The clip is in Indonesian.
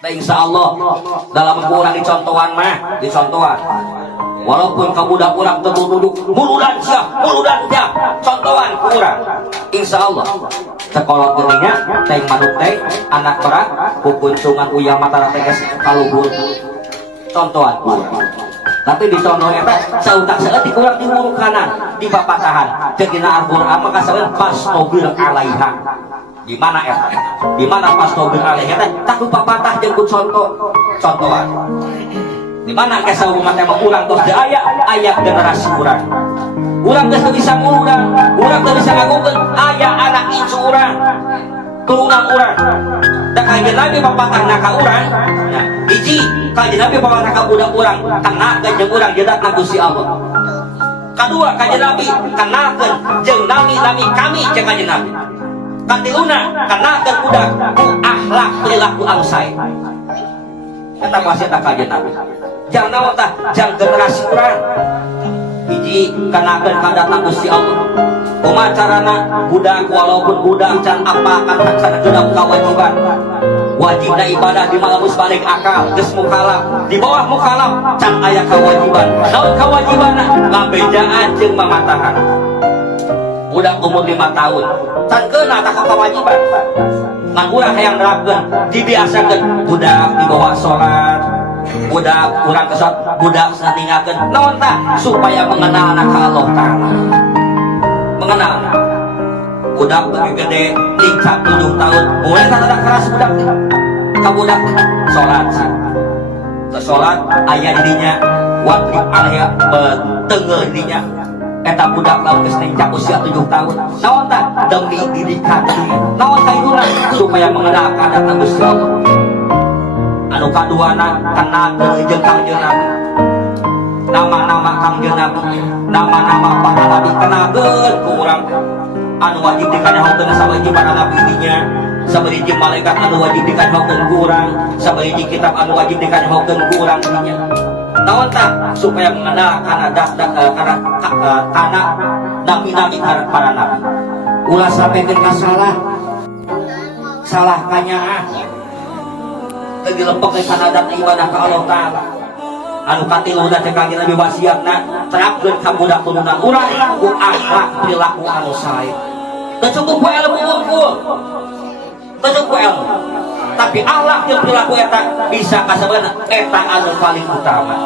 Nah, insya Allah dalam kurang dicontohan mah dicontohan walaupun kamu udah kurang duduk muludan siap contohan kurang insya Allah sekolah geninya teng manuk teh anak berat kukuncungan uyah mata teges kaluhur contohan kurang tapi dicontohnya teh sautak seetik kurang di huruf kanan di papatahan jadina Al-Quran maka seuen pas mobil alaiha di mana di mana pas mobil alaiha teh tak lupa patah jeung ku contohan di mana kesal umat emang urang terus di ayat generasi urang geus bisa ngurang urang teu bisa ngagukeun aya anak incu urang turunan urang da kanjeng Nabi papatahna ka urang nya hiji kanjeng Nabi papatahna ka budak urang kenalkeun jeung urang jedatna Gusti Allah kadua kanjeng Nabi kenalkeun jeung nami kami jeung kanjeng Nabi katiluna kenalkeun budak ku akhlak perilaku anu sae eta pasti tak kanjeng Nabi jang naon tah jang generasi urang hiji kenalkeun ka datang Gusti Allah kumaha carana budak walaupun budak can apa kan haksana genep kewajiban wajibna ibadah di malamus balik akal geus mukallaf di bawah mukallaf can aya kewajiban naon kewajibanna ngabejaan jeung mamatahan budak umur 5 tahun can keuna tah kewajiban ngan urang hayang nerapkeun dibiasakeun budak di bawah salat budak urang kesot budak saningakeun naon tah supaya mengenal anak Allah Ta'ala mengenal budak lebih gede lincah 7 tahun mulai tanda keras budak kabudak sholat sholat ayah dirinya wajib alaiha betengel dirinya eta budak lawan geus lincah usia 7 tahun naon tah demi didikan naon kaiduna supaya mengenal anak Gusti Allah anu kaduana kenalkeun jeung Kangjeng Nabi nama-nama Kangjeng Nabi nama-nama para nabi kenalkeun ku urang anu wajib dikanahokeun sabeureum para nabi dinya sabeureum malaikat anu wajib dikanahokeun ku urang sabeureum kitab anu wajib dikanahokeun ku urang dinya naon tah supaya mengenal kana nabi-nabi para nabi ulah sampaikeun ka salah kanyaah teu dilepek kana adat ibadah ka Allah Ta'ala anu katiluna teh kanjeng Nabi wasiatna terapkeun ka budak turunan urang ku akhlak perilaku anu sae teu cukup ilmu unggul teu cukup ilmu tapi akhlak jeung perilaku eta bisa kasabeuna eta anu paling utama